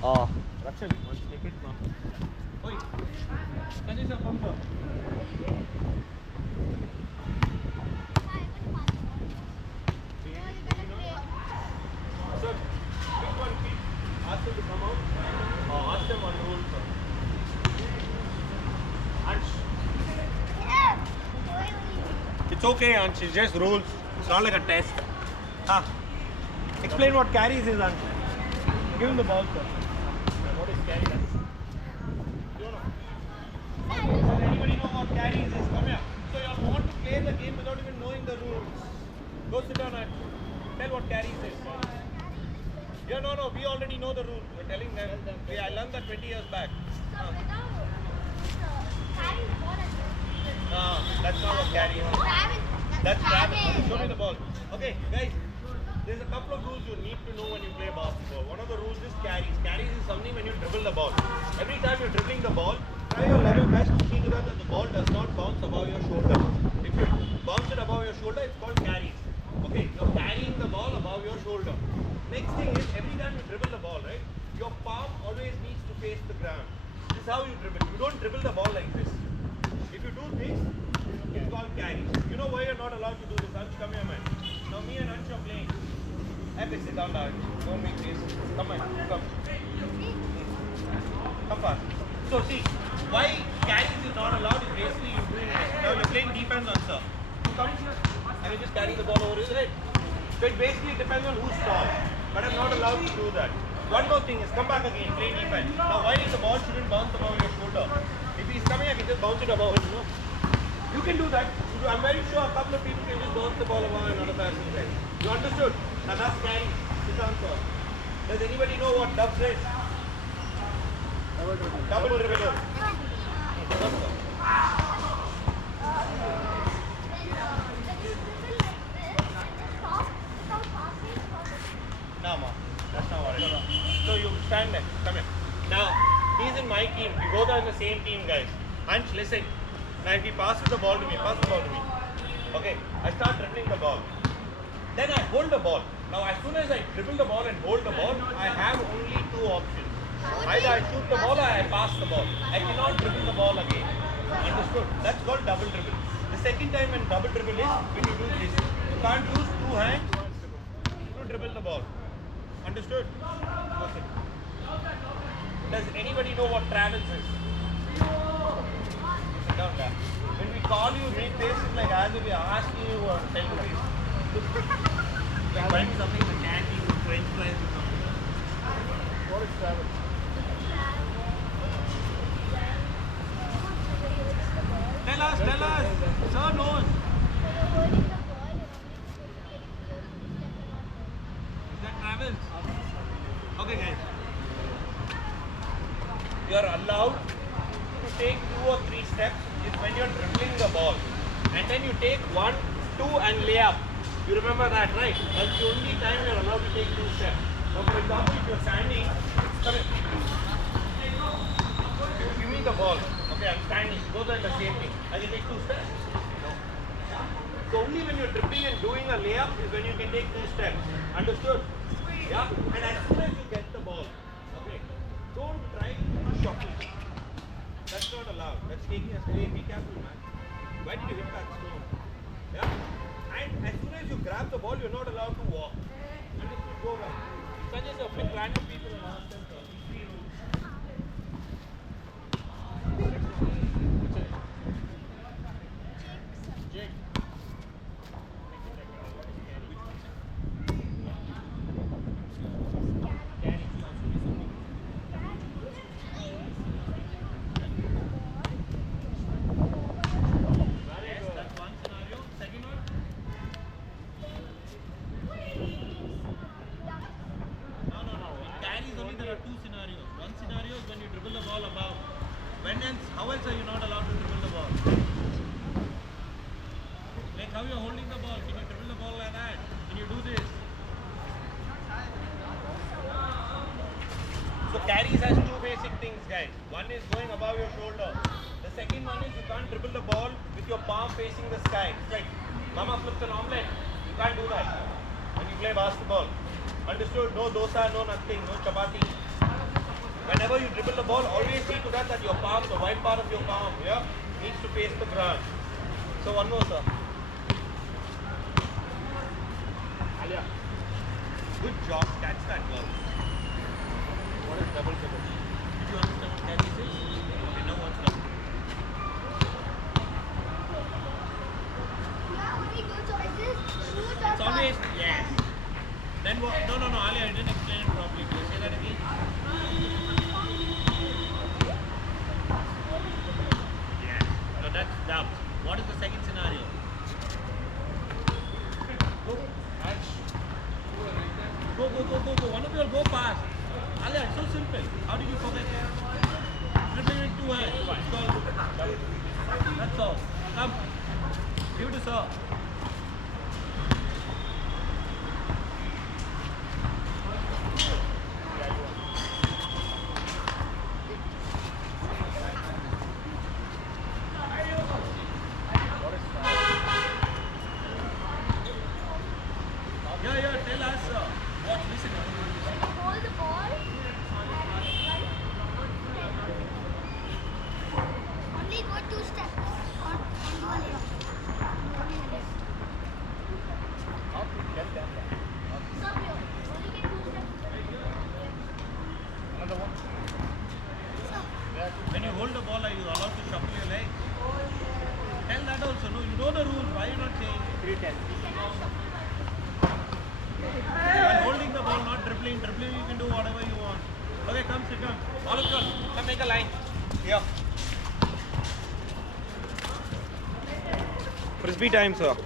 Rakshan, one take it now. Oi, Sanjay sir, come here. Sir, pick one kid. Ask them to come out. Ask them on the roll, sir. Ansh. It's okay, Ansh. It's just rules. It's not like a test. Explain what carries is, Ansh. Give him the ball, sir. What is carry? You don't know. Does anybody know what carries is? Come here. So you all want to play the game without even knowing the rules. Go sit down and tell what carries is. Yeah, no, we already know the rules. We're telling them. I learned that 20 years back. That's not what carry is. That's grab. Show me the ball. Okay, guys. There's a couple of rules you need to know when you play basketball. One of the rules is carries. Carries is something when you dribble the ball. Every time you're dribbling the ball, try your level best to see to that the ball does not bounce above your shoulder. If you bounce it above your shoulder, it's called carries. Okay, you're carrying the ball above your shoulder. Next thing is, every time you dribble the ball, right, your palm always needs to face the ground. This is how you dribble. You don't dribble the ball like this. If you do this, it's called carries. You know why you're not allowed to do this? Ansh, come here, man. Now me and Ansh are playing. Epic, sit down, Ansh. Don't make this. Come on, come. Come fast. So see, why carries is not allowed is basically you're doing this. Now you're playing defense on sir. You come and you just carry the ball over his head. So it basically depends on who's tall. But I'm not allowed to do that. One more thing is come back again, play defense. Now why is the ball shouldn't bounce above your shoulder? If he's coming, I can just bounce it above him, you know. You can do that. I'm very sure a couple of people can just bounce the ball above another person's head. You understood? Now that's carry. Sit down, sir. Does anybody know what dubs is? Double dribble. No, ma. That's not what it is. So you stand there. Come here. Now, he's in my team. We both are in the same team, guys. Ansh, listen. Now, if he passes the ball to me, Okay, I start dribbling the ball. Then I hold the ball. Now, as soon as I dribble the ball and hold the ball, I have only two options. Either I shoot the ball or I pass the ball. I cannot dribble the ball again. Understood? That's called double dribble. The second time when double dribble is when you do this. You can't use two hands to dribble the ball. Understood? Okay. Does anybody know what travels is? Sit down there. When we call you, make faces like as if we are asking you or tell you this. Like buying something in the candy, French fries or something. What is travel? Tell us. Sir knows. Is that travels? Okay, guys. You are allowed to take 2 or 3 steps is when you are dribbling the ball. And then you take 1, 2 and lay up. You remember that, right? That's the only time you are allowed to take 2 steps. Now, for example, if you are standing, come here. Give me the ball. Okay, I'm standing. Those are the same thing. I can take 2 steps. No. So only when you're dribbling and doing a layup is when you can take 2 steps. Understood? Yeah? And as soon as you get the ball, okay, don't try to shuffle. That's not allowed. That's taking a stay. Be careful, man. Why did you hit that stone? Yeah? And as soon as you grab the ball, you're not allowed to walk. Understood? Go back. Sanjay sir, pick random people and ask them, sir. Three rules. Jake. How else are you not allowed to dribble the ball? Like how you're holding the ball. Can you dribble the ball like that? Can you do this? So carries has 2 basic things, guys. One is going above your shoulder. The second one is you can't dribble the ball with your palm facing the sky. It's like mama flips an omelette. You can't do that when you play basketball. Understood? No dosa, no nothing, no chapati. Whenever you dribble the ball, always see to that your palm, the white part of your palm, yeah, needs to face the ground. So one more, sir. Alia, good job. Catch that ball. What is double dribble? Did you understand what catch is? Okay, now what's double? It's always yes. Then what? No, Ali, I didn't explain it properly. Can you say that again? Yes. No, that's doubt. What is the second scenario? Go. One of you will go fast. Ali, it's so simple. How did you forget? Dribbling with two hands. It's called double. That's all. Come. Give it to sir. Yeah, tell us what, listen. Hold the ball. Only go 2 steps. When you hold the ball, are you allowed to shuffle your legs? Tell that also. No, you know the rules. Why are you not saying 310? While holding the ball, not dribbling. Dribbling, you can do whatever you want. Okay, come sit down. All of you, come make a line. Here. Frisbee time, sir.